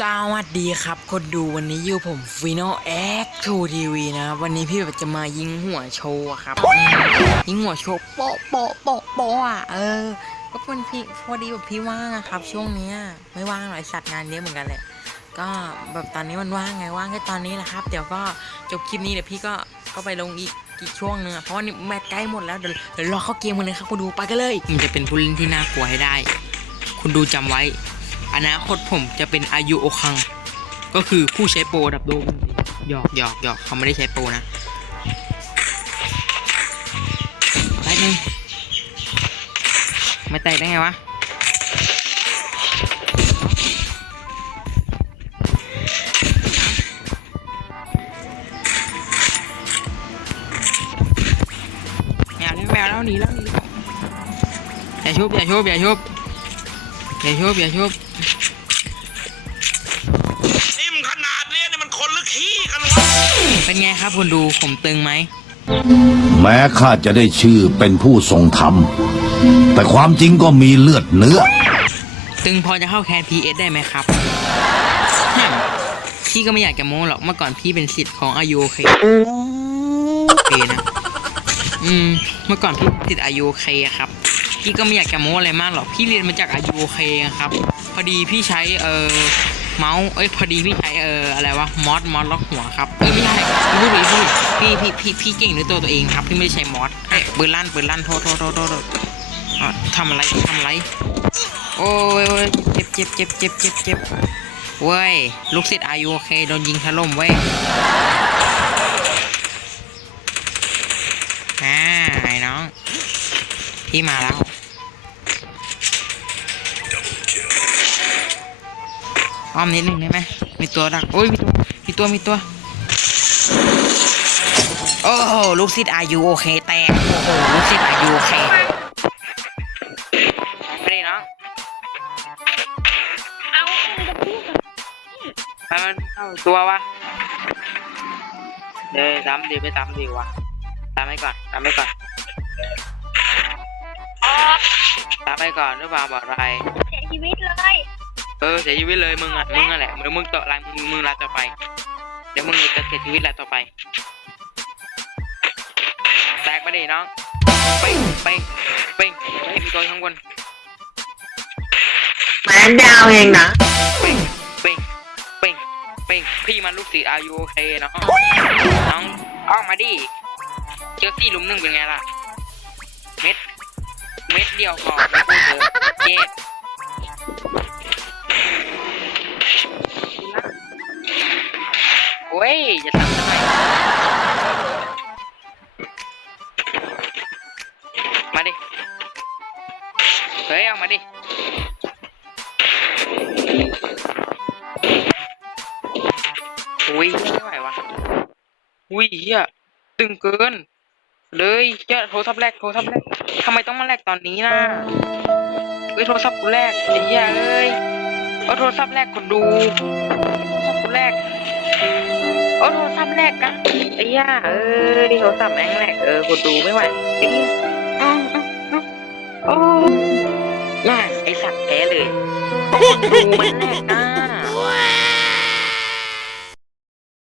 สวัสดีครับคนดูวันนี้อยู่ผมฟิโนแอคทูทีวีนะครับวันนี้พี่แบบจะมายิงหัวโชว์ครับ ยิงหัวโชว์โปะโปะโปะโปะอะเออก็เป็นพี่พอดีแบบพี่ว่างอะครับ ช่วงเนี้ยไม่ว่างหรอกสัตว์งานเยอะเหมือนกันแหละก็แบบตอนนี้มันว่างไงว่างแค่ตอนนี้แหละครับ เดี๋ยวก็จบคลิปนี้เดี๋ยวพี่ก็ก็ไปลงอีกอีกช่วงนึงอะเพราะว่านี่แมตช์ใกล้หมดแล้วเดี๋ยวเดี๋ยวรอเข้าเกมกันเลยครับคุณดูไปกันเลยมันจะเป็นผู้เล่นที่น่ากลัวให้ได้ คุณดูจำไว้ อนาคตผมจะเป็นอายุโอคัง ก็คือผู้ใช้โปรดับโดมหยอกหยอกหยอกเขาไม่ได้ใช้โปรนะแป๊บนึงไม่แตกได้ไงวะแมวแล้วแมวแล้วหนีแล้วหนีแล้วอย่าชุบอย่าชุบอย่าชุบอย่าชุบอย่าชุบ เป็นไงครับคุณดูผมตึงไหม แม้ข้าจะได้ชื่อเป็นผู้ทรงธรรม แต่ความจริงก็มีเลือดเนื้อ ตึงพอจะเข้าแคน PS ได้ไหมครับฮะพี่ก็ไม่อยากจะโม้หรอกเมื่อก่อนพี่เป็นสิทธิ์ของอายุโอเคโอเคนะ อืม เมื่อก่อนพี่ติดอายุโอเคครับ พี่ก็ไม่อยากจะโม้อะไรมากหรอก พี่เรียนมาจากอายุโอเคครับ พอดีพี่ใช้เอ่อ เมาส์เอ้ยพอดีพี่ใช้เอออะไรวะมอสมอสล็อกหัวครับเอ้ยไม่ใช่พูดผิดพูดผิดพี่พี่พี่พี่เก่งด้วยตัวตัวเองครับพี่ไม่ได้ใช้มอสเอ้ยปืนลั่นปืนลั่นโทษโทษโทษโทษโทษอะทำอะไรทำอะไรโอ้ยโอ้ยเจ็บเจ็บเจ็บเจ็บเจ็บเจ็บเว้ยลูกศิษย์อายุโอเคโดนยิงถล่มเว้ยอ่าไอ้น้องพี่มาแล้ว อ้อมนิดหนึ่งได้ไหมมีตัวดักโอ้ยมีตัวมีตัวมีตัว โอ้โหลูกศิษย์อายุโอเคแตกโอ้โหลูกศิษย์อายุโอเคไม่ได้น้องเอามึงจะพูดกับมันเข้าตัววะเดี๋ยวตามดีไปตามดีวะตามไปก่อนตามไปก่อนออกตามไปก่อนหรือเปล่าบอกอะไรเสียชีวิตเลย เออเสียชีวิตเลยมึงอะมึงอะแหละมึงมึงต่อรายมึงมึงรายต่อไป เดี๋ยวมึงจะเสียชีวิตรายต่อไป แตกไปดิน้องไปไปไปไปมีตัวอยู่ข้างบนแมันดาวเองนะเป่งเป่งเป่งเป่งพี่มันลูกศิษย์อายุโอเคเนาะน้องออกมาดิเจอซี่หลุมหนึ่งเป็นไงล่ะ เม็ด เม็ดเดียวพอไม่พูดเถอะเจ็บ ดิ เฮ้ยเอามาดิอุ้ยไม่ไหววะอุ้ยเฮียตึงเกิน เลยเฮียโทรศัพท์แรกโทรศัพท์แรกทำไมต้องมาแลกตอนนี้นะเอ้ยโทรศัพท์กูแรกไอ้เฮียเอ้ยเอาโทรศัพท์แรกคนดูทรัพท์กูแรกเอาโทรศัพท์แรกกันไอ้เฮียเอ้ยโทรศัพท์แม่งแรกเออคนดูไม่ไหวไอ้ เอ้าโอ้น่าไอสัตว์แพ้เลยคนดูมันแรกนะ